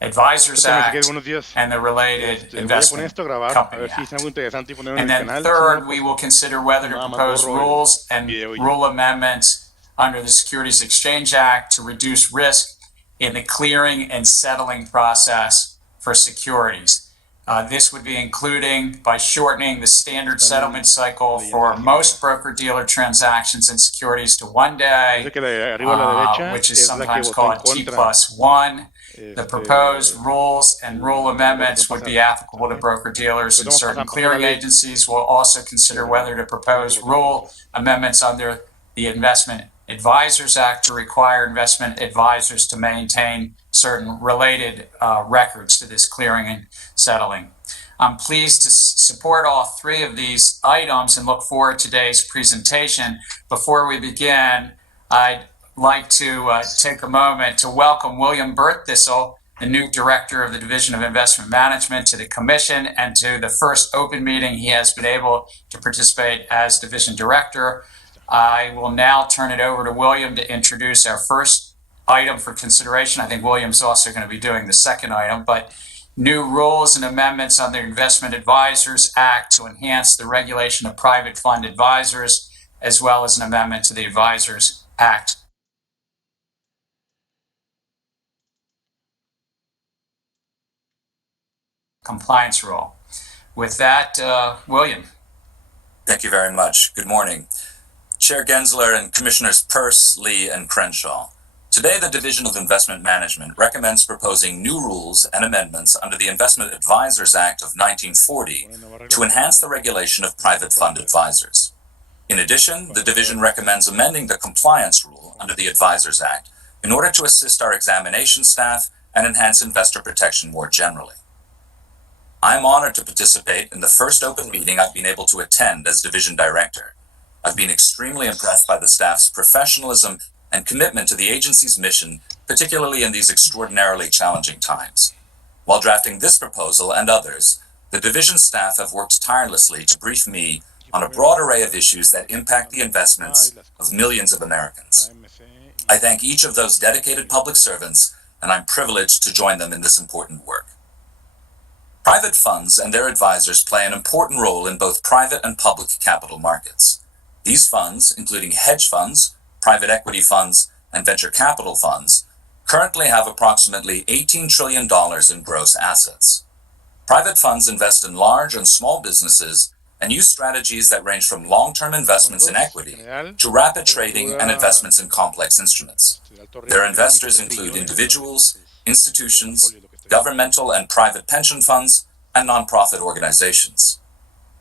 Advisors Act and the related investment company act. And then third, we will consider whether to propose rules and rule amendments under the Securities Exchange Act to reduce risk in the clearing and settling process for securities. This would be including by shortening the standard settlement cycle for most broker-dealer transactions and securities to 1 day, which is sometimes called T+1. The proposed rules and rule amendments would be applicable to broker-dealers and certain clearing agencies. Will also consider whether to propose rule amendments under the Investment Advisors Act to require investment advisors to maintain certain related records to this clearing and settling. I'm pleased to support all three of these items and look forward to today's presentation. Before we begin, I'd like to take a moment to welcome William Birthistle, the new director of the Division of Investment Management, to the Commission and to the first open meeting he has been able to participate as Division Director. I will now turn it over to William to introduce our first item for consideration. I think William's also going to be doing the second item, but new rules and amendments on the Investment Advisors Act to enhance the regulation of private fund advisors, as well as an amendment to the Advisors Act. Compliance rule. With that, William. Thank you very much. Good morning. Chair Gensler and Commissioners Peirce, Lee, and Crenshaw. Today, the Division of Investment Management recommends proposing new rules and amendments under the Investment Advisors Act of 1940 to enhance the regulation of private fund advisors. In addition, the Division recommends amending the compliance rule under the Advisors Act in order to assist our examination staff and enhance investor protection more generally. I'm honored to participate in the first open meeting I've been able to attend as Division Director. I've been extremely impressed by the staff's professionalism and commitment to the agency's mission, particularly in these extraordinarily challenging times. While drafting this proposal and others, the Division staff have worked tirelessly to brief me on a broad array of issues that impact the investments of millions of Americans. I thank each of those dedicated public servants, and I'm privileged to join them in this important work. Private funds and their advisors play an important role in both private and public capital markets. These funds, including hedge funds, private equity funds, and venture capital funds, currently have approximately $18 trillion in gross assets. Private funds invest in large and small businesses and use strategies that range from long-term investments in equity to rapid trading and investments in complex instruments. Their investors include individuals, institutions, governmental and private pension funds, and nonprofit organizations.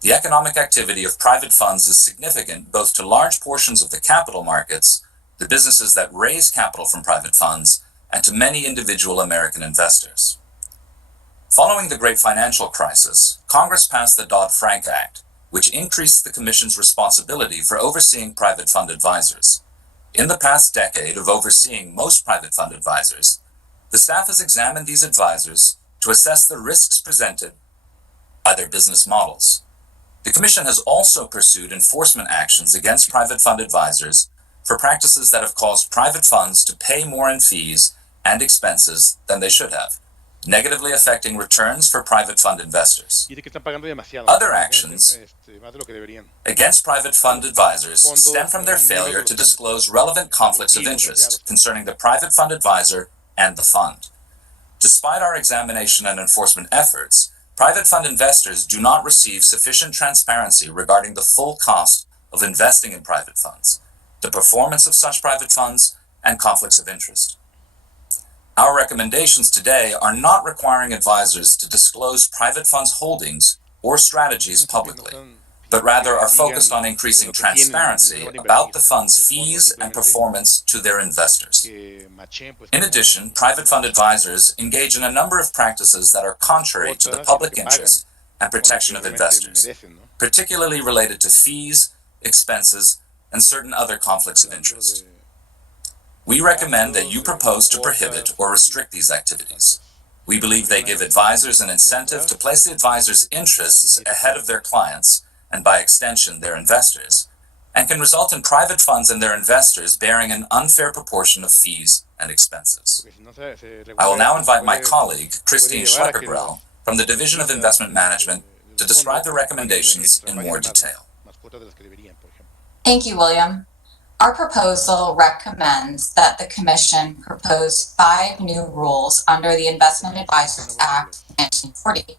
The economic activity of private funds is significant both to large portions of the capital markets, the businesses that raise capital from private funds, and to many individual American investors. Following the Great Financial Crisis, Congress passed the Dodd-Frank Act, which increased the Commission's responsibility for overseeing private fund advisors. In the past decade of overseeing most private fund advisors, the staff has examined these advisors to assess the risks presented by their business models. The Commission has also pursued enforcement actions against private fund advisors for practices that have caused private funds to pay more in fees and expenses than they should have, negatively affecting returns for private fund investors. Other actions against private fund advisors stem from their failure to disclose relevant conflicts of interest concerning the private fund advisor and the fund. Despite our examination and enforcement efforts, private fund investors do not receive sufficient transparency regarding the full cost of investing in private funds, the performance of such private funds, and conflicts of interest. Our recommendations today are not requiring advisors to disclose private funds holdings or strategies publicly, but rather are focused on increasing transparency about the fund's fees and performance to their investors. In addition, private fund advisors engage in a number of practices that are contrary to the public interest and protection of investors, particularly related to fees, expenses, and certain other conflicts of interest. We recommend that you propose to prohibit or restrict these activities. We believe they give advisors an incentive to place the advisor's interests ahead of their clients, and by extension, their investors, and can result in private funds and their investors bearing an unfair proportion of fees and expenses. I will now invite my colleague, Christine Schleckergrell, from the Division of Investment Management, to describe the recommendations in more detail. Thank you, William. Our proposal recommends that the Commission propose 5 new rules under the Investment Advisors Act of 1940.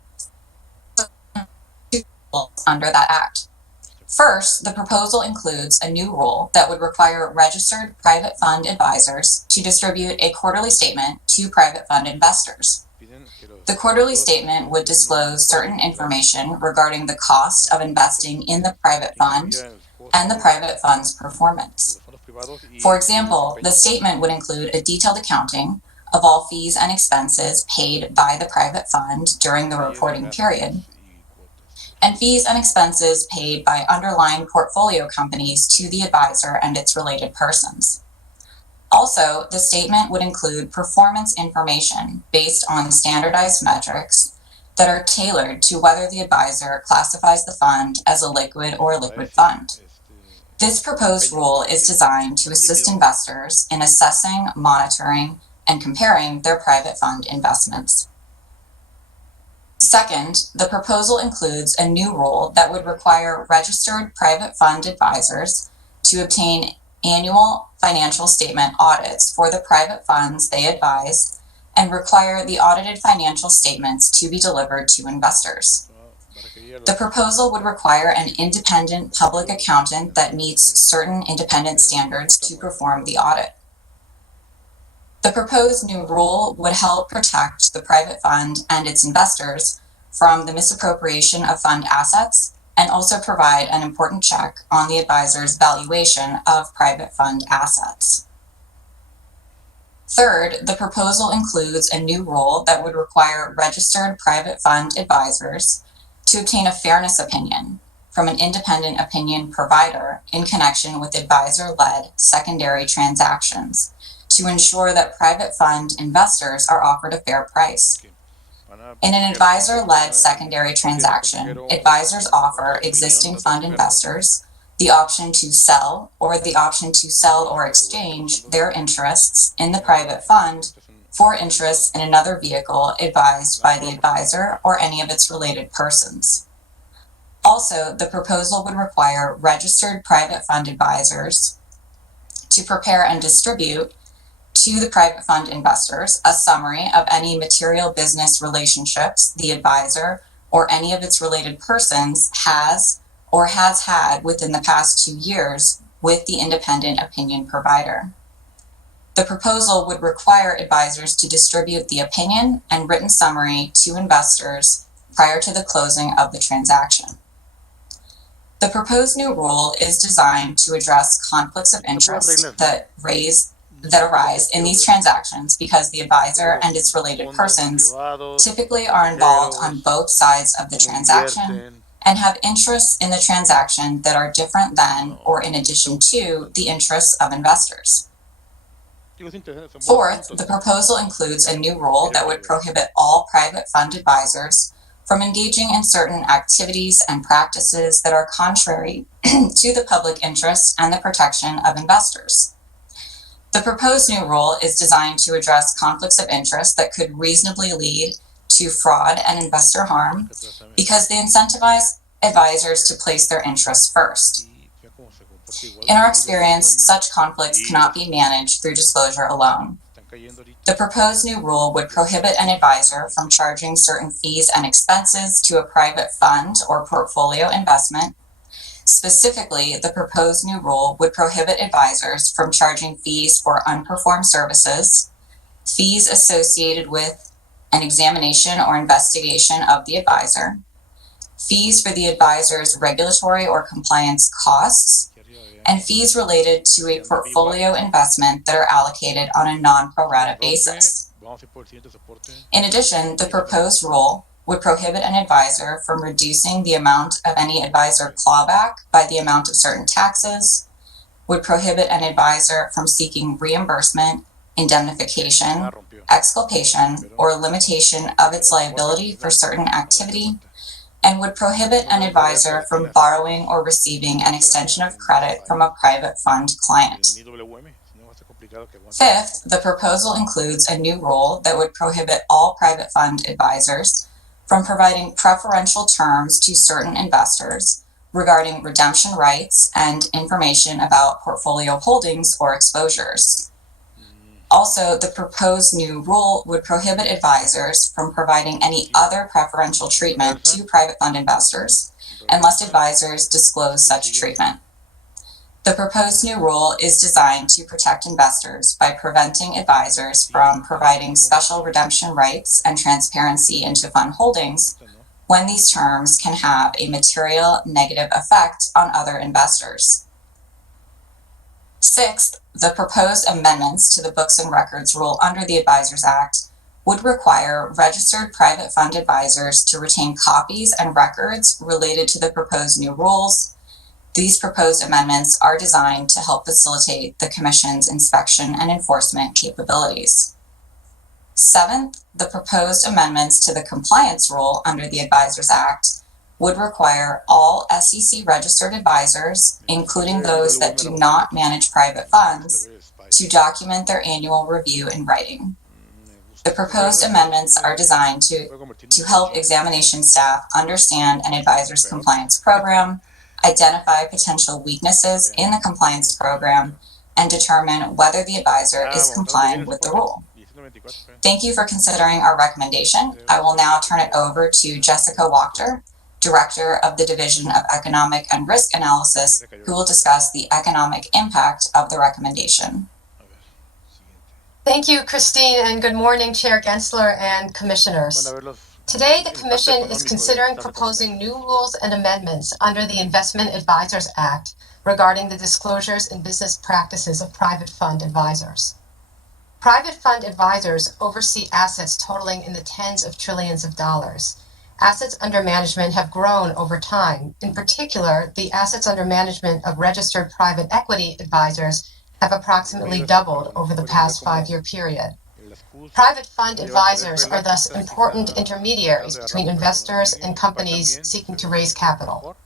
Under that act. First, the proposal includes a new rule that would require registered private fund advisors to distribute a quarterly statement to private fund investors. The quarterly statement would disclose certain information regarding the cost of investing in the private fund and the private fund's performance. For example, the statement would include a detailed accounting of all fees and expenses paid by the private fund during the reporting period, and fees and expenses paid by underlying portfolio companies to the advisor and its related persons. Also, the statement would include performance information based on standardized metrics that are tailored to whether the advisor classifies the fund as a liquid or liquid fund. This proposed rule is designed to assist investors in assessing, monitoring, and comparing their private fund investments. Second, the proposal includes a new rule that would require registered private fund advisors to obtain annual financial statement audits for the private funds they advise and require the audited financial statements to be delivered to investors. The proposal would require an independent public accountant that meets certain independent standards to perform the audit. The proposed new rule would help protect the private fund and its investors from the misappropriation of fund assets and also provide an important check on the advisor's valuation of private fund assets. Third, the proposal includes a new rule that would require registered private fund advisors to obtain a fairness opinion from an independent opinion provider in connection with advisor-led secondary transactions to ensure that private fund investors are offered a fair price. In an advisor-led secondary transaction, advisors offer existing fund investors the option to sell or exchange their interests in the private fund for interests in another vehicle advised by the advisor or any of its related persons. Also, the proposal would require registered private fund advisors to prepare and distribute to the private fund investors a summary of any material business relationships the advisor or any of its related persons has or has had within the past 2 years with the independent opinion provider. The proposal would require advisors to distribute the opinion and written summary to investors prior to the closing of the transaction. The proposed new rule is designed to address conflicts of interest that arise in these transactions because the advisor and its related persons typically are involved on both sides of the transaction and have interests in the transaction that are different than or in addition to the interests of investors. Fourth, the proposal includes a new rule that would prohibit all private fund advisors from engaging in certain activities and practices that are contrary to the public interest and the protection of investors. The proposed new rule is designed to address conflicts of interest that could reasonably lead to fraud and investor harm because they incentivize advisors to place their interests first. In our experience, such conflicts cannot be managed through disclosure alone. The proposed new rule would prohibit an advisor from charging certain fees and expenses to a private fund or portfolio investment. Specifically, the proposed new rule would prohibit advisors from charging fees for unperformed services, fees associated with an examination or investigation of the advisor, fees for the advisor's regulatory or compliance costs, and fees related to a portfolio investment that are allocated on a non-pro rata basis. In addition, the proposed rule would prohibit an advisor from reducing the amount of any advisor clawback by the amount of certain taxes, would prohibit an advisor from seeking reimbursement, indemnification, exculpation, or limitation of its liability for certain activity, and would prohibit an advisor from borrowing or receiving an extension of credit from a private fund client. Fifth, the proposal includes a new rule that would prohibit all private fund advisors from providing preferential terms to certain investors regarding redemption rights and information about portfolio holdings or exposures. Also, the proposed new rule would prohibit advisors from providing any other preferential treatment to private fund investors unless advisors disclose such treatment. The proposed new rule is designed to protect investors by preventing advisors from providing special redemption rights and transparency into fund holdings when these terms can have a material negative effect on other investors. Sixth, the proposed amendments to the Books and Records rule under the Advisors Act would require registered private fund advisors to retain copies and records related to the proposed new rules. These proposed amendments are designed to help facilitate the Commission's inspection and enforcement capabilities. Seventh, the proposed amendments to the compliance rule under the Advisors Act would require all SEC registered advisors, including those that do not manage private funds, to document their annual review in writing. The proposed amendments are designed to help examination staff understand an advisor's compliance program, identify potential weaknesses in the compliance program, and determine whether the advisor is complying with the rule. Thank you for considering our recommendation. I will now turn it over to Jessica Wachter, Director of the Division of Economic and Risk Analysis, who will discuss the economic impact of the recommendation. Thank you, Christine, and good morning, Chair Gensler and Commissioners. Today, the Commission is considering proposing new rules and amendments under the Investment Advisors Act regarding the disclosures and business practices of private fund advisors. Private fund advisors oversee assets totaling in the tens of trillions of dollars. Assets under management have grown over time. In particular, the assets under management of registered private equity advisors have approximately doubled over the past 5-year period. Private fund advisors are thus important intermediaries between investors and companies seeking to raise capital.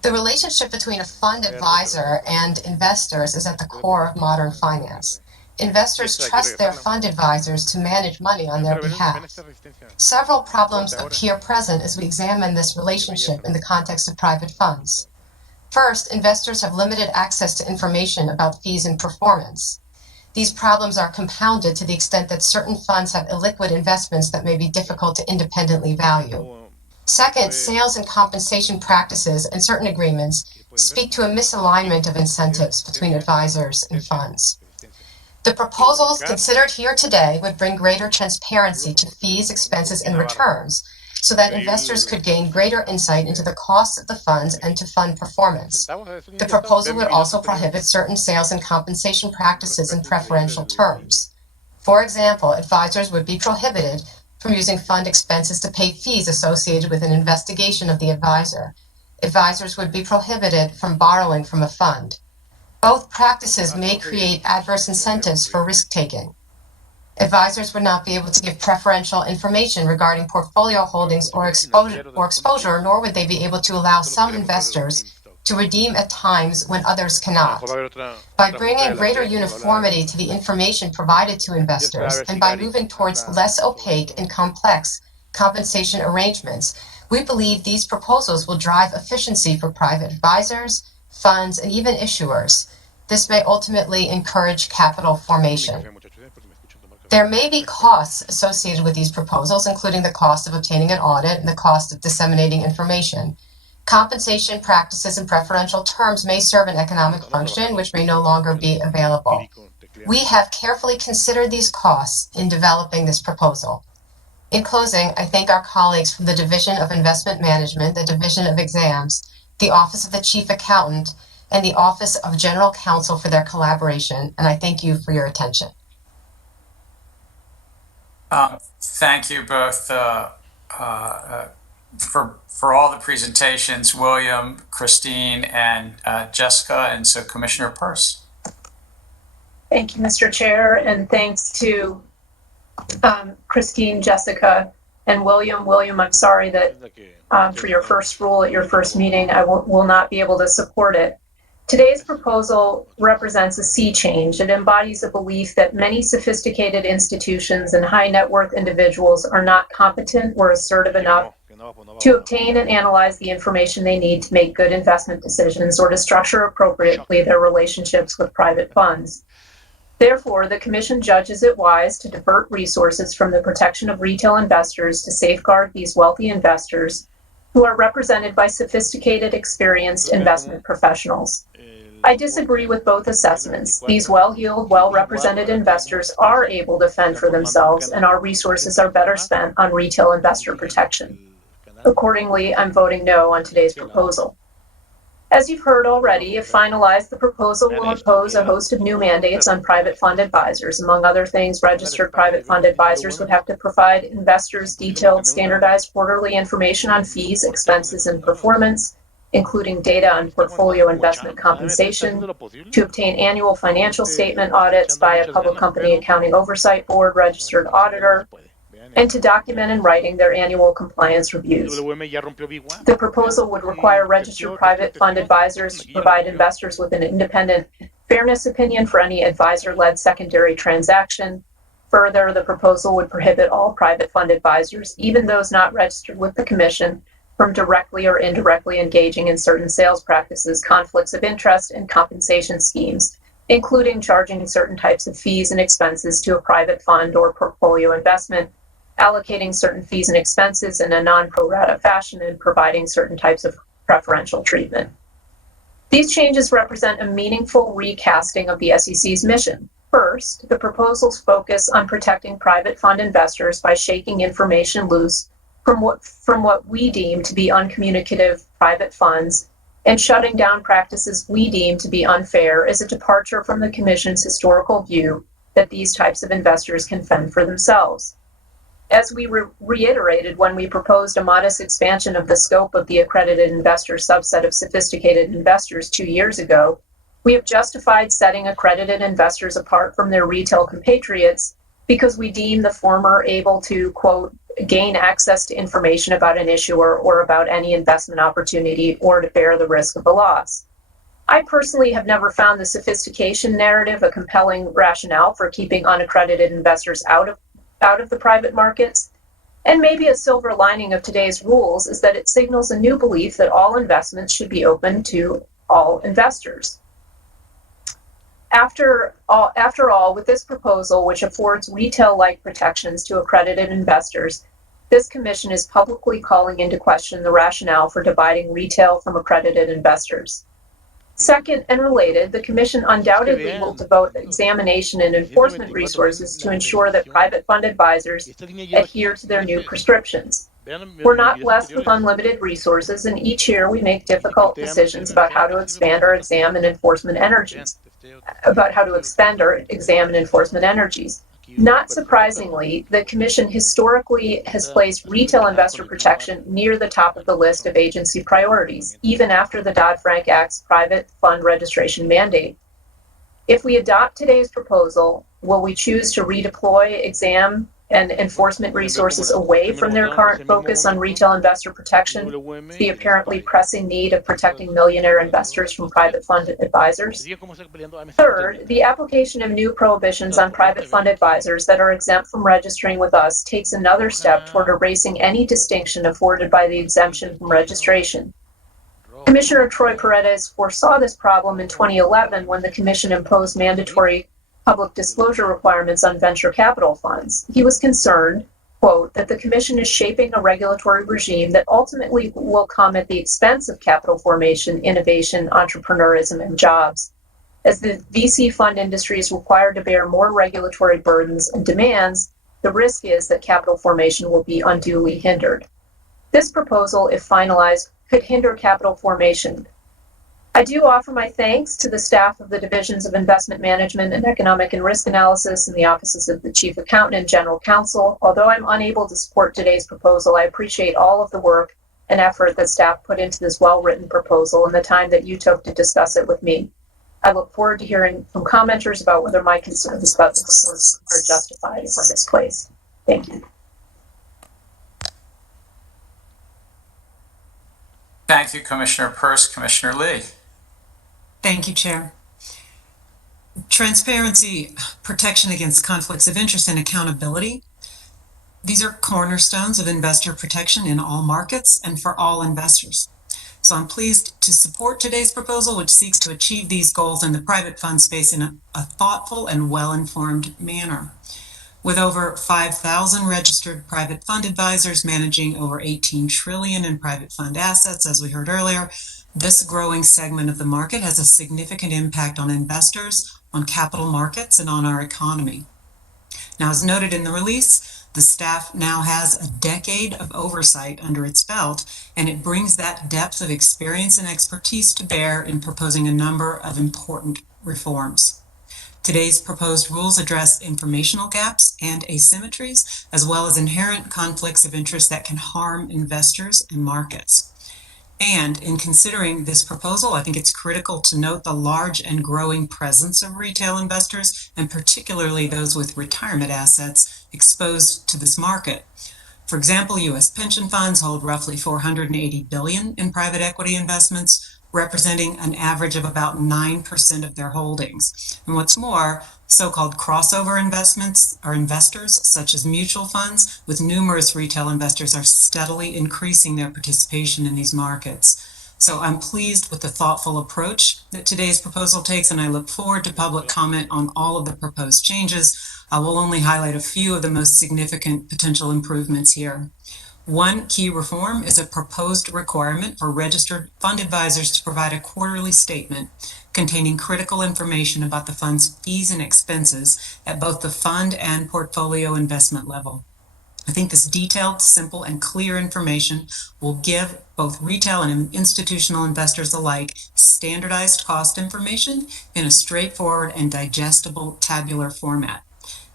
The relationship between a fund advisor and investors is at the core of modern finance. Investors trust their fund advisors to manage money on their behalf. Several problems appear present as we examine this relationship in the context of private funds. First, investors have limited access to information about fees and performance. These problems are compounded to the extent that certain funds have illiquid investments that may be difficult to independently value. Second, sales and compensation practices and certain agreements speak to a misalignment of incentives between advisors and funds. The proposals considered here today would bring greater transparency to fees, expenses, and returns so that investors could gain greater insight into the costs of the funds and to fund performance. The proposal would also prohibit certain sales and compensation practices in preferential terms. For example, advisors would be prohibited from using fund expenses to pay fees associated with an investigation of the advisor. Advisors would be prohibited from borrowing from a fund. Both practices may create adverse incentives for risk-taking. Advisors would not be able to give preferential information regarding portfolio holdings or exposure, nor would they be able to allow some investors to redeem at times when others cannot. By bringing greater uniformity to the information provided to investors and by moving towards less opaque and complex compensation arrangements, we believe these proposals will drive efficiency for private advisors, funds, and even issuers. This may ultimately encourage capital formation. There may be costs associated with these proposals, including the cost of obtaining an audit and the cost of disseminating information. Compensation practices and preferential terms may serve an economic function which may no longer be available. We have carefully considered these costs in developing this proposal. In closing, I thank our colleagues from the Division of Investment Management, the Division of Exams, the Office of the Chief Accountant, and the Office of General Counsel for their collaboration, and I thank you for your attention. Thank you both for all the presentations, William, Christine, and Jessica, and so Commissioner Peirce. Thank you, Mr. Chair, and thanks to Christine, Jessica, And William, I'm sorry that for your first rule at your first meeting, I will not be able to support it. Today's proposal represents a sea change. It embodies a belief that many sophisticated institutions and high net worth individuals are not competent or assertive enough to obtain and analyze the information they need to make good investment decisions or to structure appropriately their relationships with private funds. Therefore, the Commission judges it wise to divert resources from the protection of retail investors to safeguard these wealthy investors who are represented by sophisticated, experienced investment professionals. I disagree with both assessments. These well-heeled, well-represented investors are able to fend for themselves, and our resources are better spent on retail investor protection. Accordingly, I'm voting no on today's proposal. As you've heard already, if finalized, the proposal will impose a host of new mandates on private fund advisors. Among other things, registered private fund advisors would have to provide investors detailed, standardized quarterly information on fees, expenses, and performance, including data on portfolio investment compensation, to obtain annual financial statement audits by a public company accounting oversight board registered auditor, and to document in writing their annual compliance reviews. The proposal would require registered private fund advisors to provide investors with an independent fairness opinion for any advisor-led secondary transaction. Further, the proposal would prohibit all private fund advisors, even those not registered with the Commission, from directly or indirectly engaging in certain sales practices, conflicts of interest, and compensation schemes, including charging certain types of fees and expenses to a private fund or portfolio investment, allocating certain fees and expenses in a non-pro rata fashion, and providing certain types of preferential treatment. These changes represent a meaningful recasting of the SEC's mission. First, the proposals focus on protecting private fund investors by shaking information loose from what we deem to be uncommunicative private funds and shutting down practices we deem to be unfair is a departure from the Commission's historical view that these types of investors can fend for themselves. As we reiterated when we proposed a modest expansion of the scope of the accredited investor subset of sophisticated investors 2 years ago, we have justified setting accredited investors apart from their retail compatriots because we deem the former able to, quote, gain access to information about an issuer or about any investment opportunity or to bear the risk of a loss. I personally have never found the sophistication narrative a compelling rationale for keeping unaccredited investors out of the private markets. And maybe a silver lining of today's rules is that it signals a new belief that all investments should be open to all investors. After all, with this proposal, which affords retail-like protections to accredited investors, this Commission is publicly calling into question the rationale for dividing retail from accredited investors. Second, and related, the Commission undoubtedly will devote examination and enforcement resources to ensure that private fund advisors adhere to their new prescriptions. We're not blessed with unlimited resources, and each year we make difficult decisions about how to expand our exam and enforcement energies. Not surprisingly, the Commission historically has placed retail investor protection near the top of the list of agency priorities, even after the Dodd-Frank Act's private fund registration mandate. If we adopt today's proposal, will we choose to redeploy exam and enforcement resources away from their current focus on retail investor protection to the apparently pressing need of protecting millionaire investors from private fund advisors? Third, the application of new prohibitions on private fund advisors that are exempt from registering with us takes another step toward erasing any distinction afforded by the exemption from registration. Commissioner Troy Paredes foresaw this problem in 2011 when the Commission imposed mandatory public disclosure requirements on venture capital funds. He was concerned, quote, that the Commission is shaping a regulatory regime that ultimately will come at the expense of capital formation, innovation, entrepreneurism, and jobs. As the VC fund industry is required to bear more regulatory burdens and demands, the risk is that capital formation will be unduly hindered. This proposal, if finalized, could hinder capital formation. I do offer my thanks to the staff of the Divisions of Investment Management and Economic and Risk Analysis and the offices of the Chief Accountant and General Counsel. Although I'm unable to support today's proposal, I appreciate all of the work and effort that staff put into this well-written proposal and the time that you took to discuss it with me. I look forward to hearing from commenters about whether my concerns about the proposal are justified or misplaced. Thank you. Thank you, Commissioner Peirce. Commissioner Lee. Thank you, Chair. Transparency, protection against conflicts of interest, and accountability. These are cornerstones of investor protection in all markets and for all investors. So I'm pleased to support today's proposal, which seeks to achieve these goals in the private fund space in a thoughtful and well-informed manner. With over 5,000 registered private fund advisors managing over 18 trillion in private fund assets, as we heard earlier, this growing segment of the market has a significant impact on investors, on capital markets, and on our economy. Now, as noted in the release, the staff now has a decade of oversight under its belt, and it brings that depth of experience and expertise to bear in proposing a number of important reforms. Today's proposed rules address informational gaps and asymmetries, as well as inherent conflicts of interest that can harm investors and markets. And in considering this proposal, I think it's critical to note the large and growing presence of retail investors, and particularly those with retirement assets exposed to this market. For example, U.S. pension funds hold roughly $480 billion in private equity investments, representing an average of about 9% of their holdings. And what's more, so-called crossover investments or investors, such as mutual funds, with numerous retail investors, are steadily increasing their participation in these markets. So I'm pleased with the thoughtful approach that today's proposal takes, and I look forward to public comment on all of the proposed changes. I will only highlight a few of the most significant potential improvements here. One key reform is a proposed requirement for registered fund advisors to provide a quarterly statement containing critical information about the fund's fees and expenses at both the fund and portfolio investment level. I think this detailed, simple, and clear information will give both retail and institutional investors alike standardized cost information in a straightforward and digestible tabular format.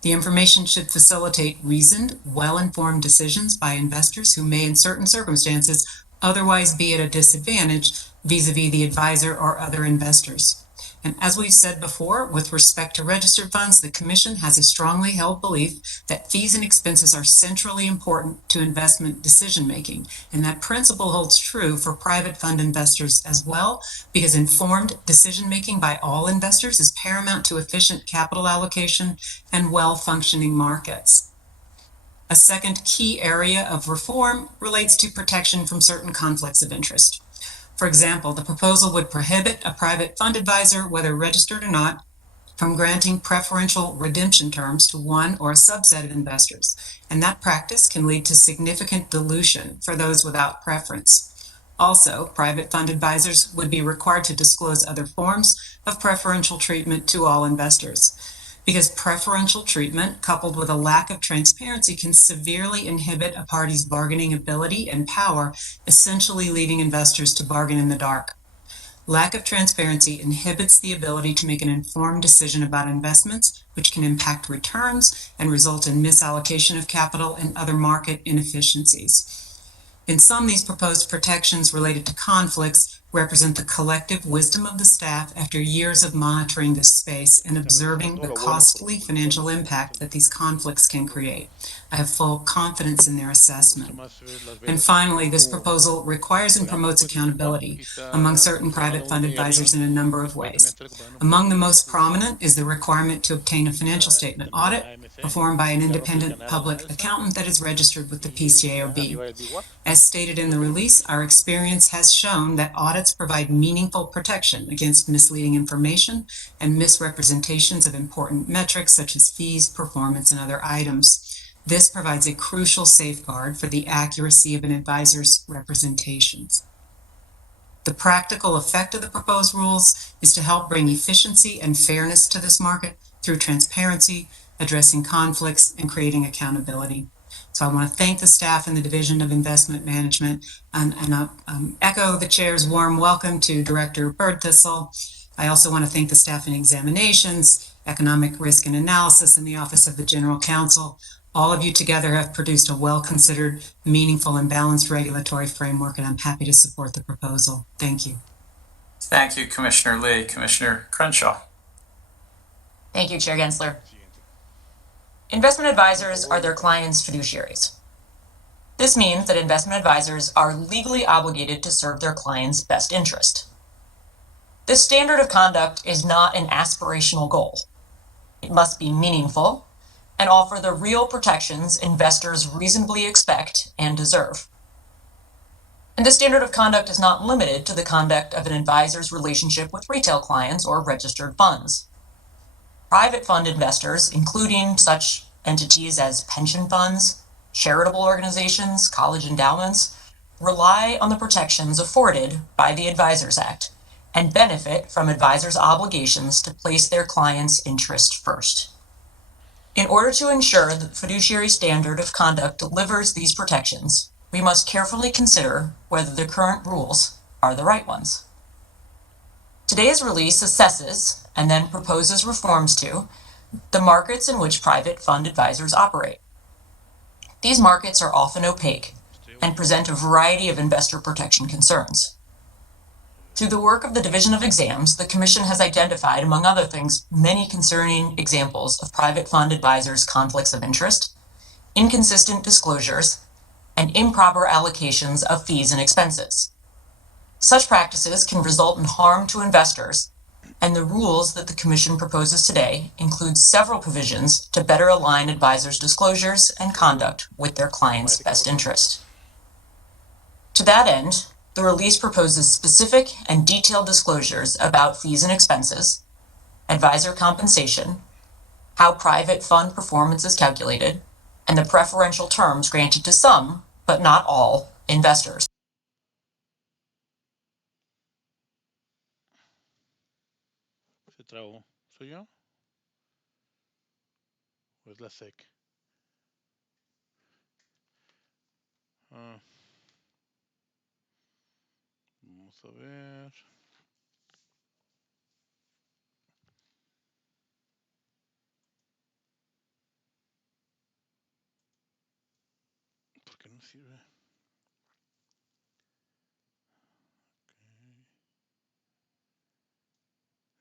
The information should facilitate reasoned, well-informed decisions by investors who may, in certain circumstances, otherwise be at a disadvantage vis-a-vis the advisor or other investors. And as we've said before, with respect to registered funds, the Commission has a strongly held belief that fees and expenses are centrally important to investment decision-making. And that principle holds true for private fund investors as well, because informed decision-making by all investors is paramount to efficient capital allocation and well-functioning markets. A second key area of reform relates to protection from certain conflicts of interest. For example, the proposal would prohibit a private fund advisor, whether registered or not, from granting preferential redemption terms to one or a subset of investors, and that practice can lead to significant dilution for those without preference. Also, private fund advisors would be required to disclose other forms of preferential treatment to all investors, because preferential treatment coupled with a lack of transparency can severely inhibit a party's bargaining ability and power, essentially leaving investors to bargain in the dark. Lack of transparency inhibits the ability to make an informed decision about investments, which can impact returns and result in misallocation of capital and other market inefficiencies. In sum, these proposed protections related to conflicts represent the collective wisdom of the staff after years of monitoring this space and observing the costly financial impact that these conflicts can create. I have full confidence in their assessment. And finally, this proposal requires and promotes accountability among certain private fund advisors in a number of ways. Among the most prominent is the requirement to obtain a financial statement audit performed by an independent public accountant that is registered with the PCAOB. As stated in the release, our experience has shown that audits provide meaningful protection against misleading information and misrepresentations of important metrics such as fees, performance, and other items. This provides a crucial safeguard for the accuracy of an advisor's representations. The practical effect of the proposed rules is to help bring efficiency and fairness to this market through transparency, addressing conflicts, and creating accountability. So I want to thank the staff in the Division of Investment Management and echo the Chair's warm welcome to Director Birdthistle. I also want to thank the staff in Examinations, Economic Risk and Analysis, and the Office of the General Counsel. All of you together have produced a well-considered, meaningful, and balanced regulatory framework, and I'm happy to support the proposal. Thank you. Thank you, Commissioner Lee. Commissioner Crenshaw. Thank you, Chair Gensler. Investment advisors are their clients' fiduciaries. This means that investment advisors are legally obligated to serve their clients' best interest. This standard of conduct is not an aspirational goal. It must be meaningful and offer the real protections investors reasonably expect and deserve. And this standard of conduct is not limited to the conduct of an advisor's relationship with retail clients or registered funds. Private fund investors, including such entities as pension funds, charitable organizations, college endowments, rely on the protections afforded by the Advisors Act and benefit from advisors' obligations to place their clients' interest first. In order to ensure that the fiduciary standard of conduct delivers these protections, we must carefully consider whether the current rules are the right ones. Today's release assesses and then proposes reforms to the markets in which private fund advisors operate. These markets are often opaque and present a variety of investor protection concerns. Through the work of the Division of Exams, the Commission has identified, among other things, many concerning examples of private fund advisors' conflicts of interest, inconsistent disclosures, and improper allocations of fees and expenses. Such practices can result in harm to investors, and the rules that the Commission proposes today include several provisions to better align advisors' disclosures and conduct with their clients' best interest. To that end, the release proposes specific and detailed disclosures about fees and expenses, advisor compensation, how private fund performance is calculated, and the preferential terms granted to some, but not all, investors. Se trabó. ¿Soy yo? ¿O es la SEC? Vamos a ver. ¿Por qué no sirve? Okay.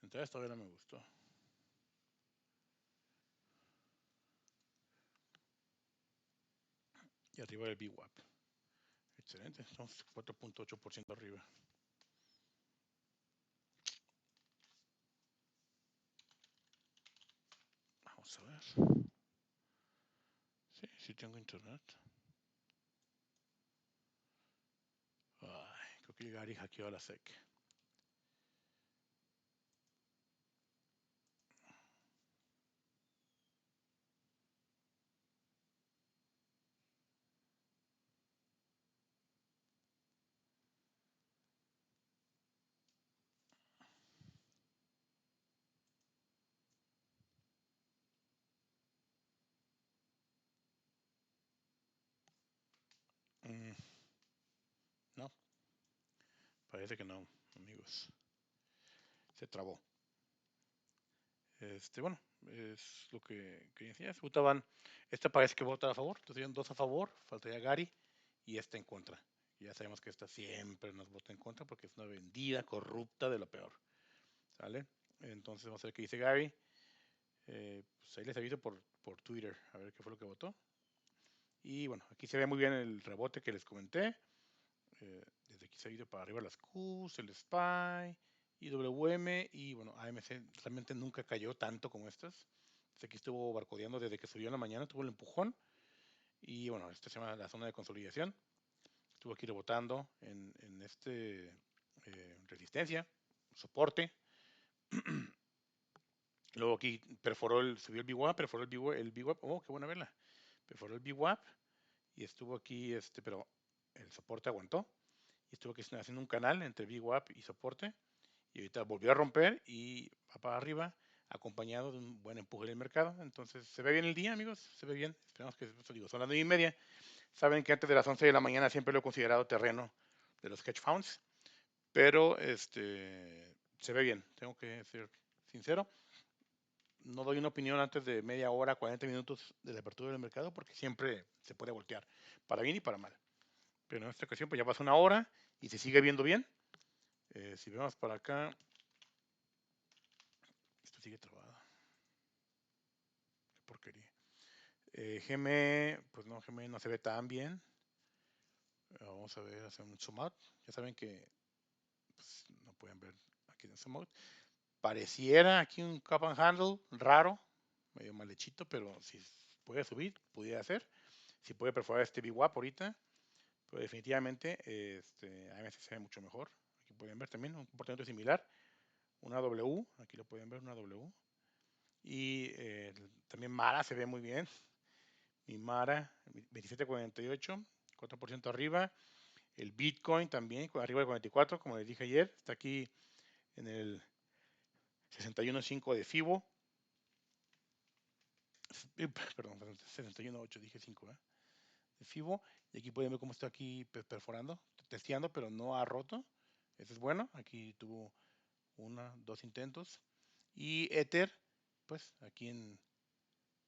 Entonces todavía no me gustó. Y arriba el VWAP. Excelente, estamos 4.8% arriba. Vamos a ver. Sí, sí tengo internet. Ay, creo que Gary hackeó a la SEC. No, parece que no, amigos. Se trabó. Bueno, es lo que quería enseñar. Votaban, esta parece que vota a favor, entonces 2 a favor, faltaría Gary y esta en contra. Ya sabemos que esta siempre nos vota en contra porque es una vendida, corrupta de lo peor. ¿Sale? Entonces vamos a ver qué dice Gary. Pues ahí les aviso por Twitter a ver qué fue lo que votó. Y bueno, aquí se ve muy bien el rebote que les comenté. Desde aquí se ha ido para arriba las Qs, el SPY, IWM y bueno, AMC realmente nunca cayó tanto como estas. Aquí estuvo barcodeando desde que subió en la mañana, tuvo el empujón. Y bueno, esta se llama la zona de consolidación. Estuvo aquí rebotando en resistencia, soporte. Luego aquí subió el VWAP, perforó el VWAP, oh, qué buena verla. Perforó el VWAP y estuvo aquí, pero el soporte aguantó. Y estuvo aquí haciendo un canal entre VWAP y soporte. Y ahorita volvió a romper y va para arriba, acompañado de un buen empuje del mercado. Entonces, ¿se ve bien el día, amigos? Se ve bien. Esperamos que, son las 9:30. Saben que antes de las 11 de la mañana siempre lo he considerado terreno de los hedge funds. Pero, se ve bien. Tengo que ser sincero. No doy una opinión antes de media hora, 40 minutos de la apertura del mercado porque siempre se puede voltear, para bien y para mal. Pero en esta ocasión pues ya pasó una hora y se sigue viendo bien. Si vemos para acá, esto sigue trabado. Qué porquería. GME, pues no, GME no se ve tan bien. Vamos a ver, hacer un zoom out. Ya saben que pues, no pueden ver aquí en zoom out. Pareciera aquí un cup and handle raro, medio mal hechito, pero si puede subir, pudiera hacer. Si puede perforar este VWAP ahorita, pero definitivamente AMC se ve mucho mejor. Aquí pueden ver también un comportamiento similar. Una W, aquí lo pueden ver, una W. Y también Mara se ve muy bien. Mi Mara, 27.48, 4% arriba. El Bitcoin también, arriba de 44, como les dije ayer. Está aquí en el 61.5 de FIBO. Perdón, 61.8, dije 5, de FIBO. Y aquí pueden ver cómo está aquí perforando, testeando, pero no ha roto. Eso es bueno. Aquí tuvo dos intentos. Y Ether, pues aquí en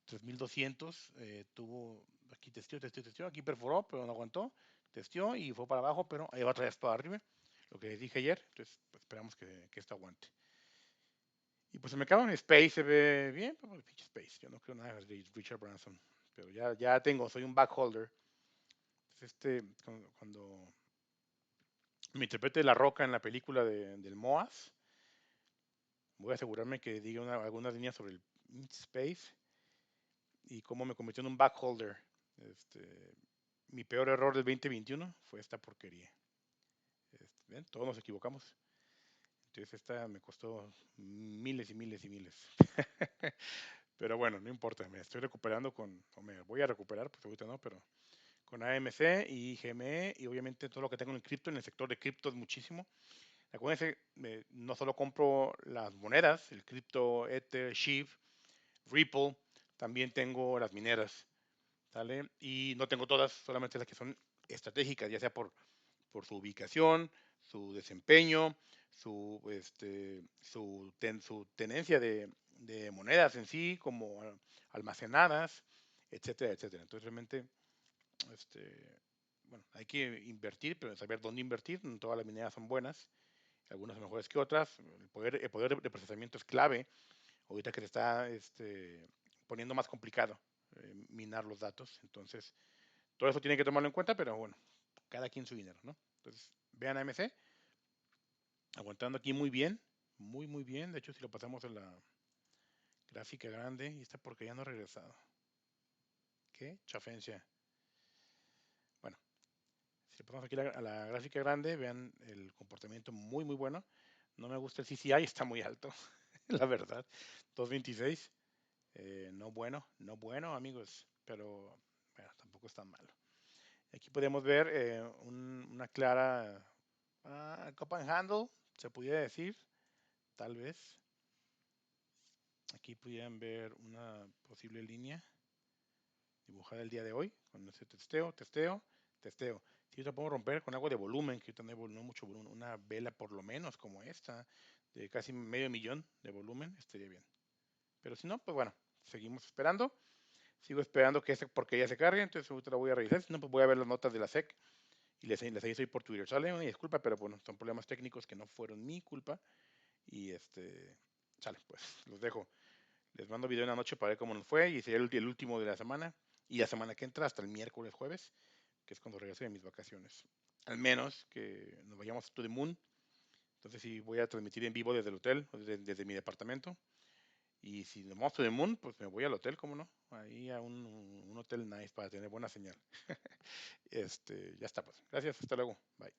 3200 tuvo, aquí testeó, aquí perforó, pero no aguantó, testeó y fue para abajo, pero ahí va a traer para arriba, lo que les dije ayer. Entonces pues, esperamos que esto aguante. Y pues el mercado en Space se ve bien, pero pinche Space, yo no creo nada de Richard Branson, pero ya soy un backholder. Entonces cuando me interprete La Roca en la película del Moas, voy a asegurarme que diga algunas líneas sobre el Space y cómo me convirtió en un backholder. Mi peor error del 2021 fue esta porquería. ¿Ven? Todos nos equivocamos. Entonces esta me costó miles y miles y miles. Pero bueno, no importa, me estoy recuperando o me voy a recuperar, pues ahorita no, pero con AMC y GME y obviamente todo lo que tengo en el cripto, en el sector de cripto es muchísimo. Acuérdense, no solo compro las monedas, el cripto, ETH, SHIB, Ripple, también tengo las mineras, ¿sale? Y no tengo todas, solamente las que son estratégicas, ya sea por su ubicación, su desempeño, su tenencia de monedas en sí, como almacenadas, etcétera, etcétera. Entonces realmente, bueno, hay que invertir, pero saber dónde invertir. No todas las mineras son buenas, algunas son mejores que otras. El poder de procesamiento es clave. Ahorita que se está poniendo más complicado minar los datos. Entonces, todo eso tiene que tomarlo en cuenta, pero bueno, cada quien su dinero, ¿no? Entonces, vean AMC, aguantando aquí muy bien, muy, muy bien. De hecho, si lo pasamos a la gráfica grande, y esta porque ya no ha regresado. ¿Qué? Chafencia. Bueno, si le pasamos aquí a la gráfica grande, vean el comportamiento muy, muy bueno. No me gusta el CCI, está muy alto, la verdad. 226. No bueno, amigos, pero bueno, tampoco es tan malo. Aquí podemos ver una clara cup and handle, se pudiera decir, tal vez. Aquí pudieran ver una posible línea dibujada el día de hoy, con ese testeo. Si yo te puedo romper con algo de volumen, que ahorita no mucho volumen, una vela por lo menos como esta, de casi medio millón de volumen, estaría bien. Pero si no, pues bueno, seguimos esperando. Sigo esperando que esa porquería se cargue, entonces ahorita la voy a revisar. Si no, pues voy a ver las notas de la SEC y les aviso por Twitter. Sale una disculpa, pero bueno, son problemas técnicos que no fueron mi culpa. Y sale, pues los dejo. Les mando video en la noche para ver cómo nos fue y sería el último de la semana. Y la semana que entra hasta el miércoles, jueves, que es cuando regreso de mis vacaciones. Al menos que nos vayamos to the moon. Entonces sí voy a transmitir en vivo desde el hotel, desde mi departamento. Y si nos vamos to the moon, pues me voy al hotel, ¿cómo no? Ahí a un hotel nice para tener buena señal. Ya está, pues. Gracias, hasta luego. Bye.